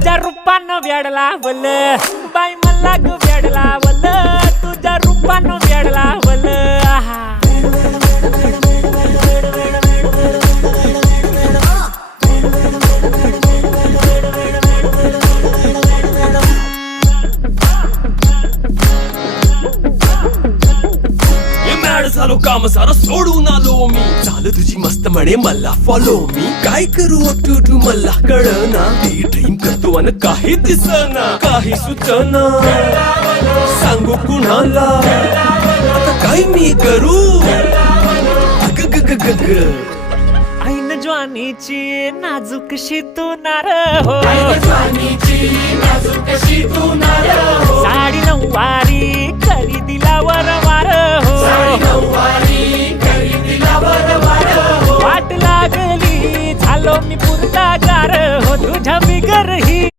तुझ्या रूपानं वेडला वल बाई मला ग वेडला वल तुझ्या रूपानं वेडला वल आहा झालो काम सारा सोडून आलो मी झालं तुझी मस्त म्हणे मला फॉलो मी काय करू टू मला कळना ते ड्रीम करतो आणि काही दिसना काही सुचना सांगू कुणाला आता काय मी करू अग ग ग ग ग ऐन ज्वानीची नाजूकशी तू नार हो साडी नऊवारी खरेदीला वरवार हो वाट लागली झालो मी पुरता गार हो तुझ्या बिगर ही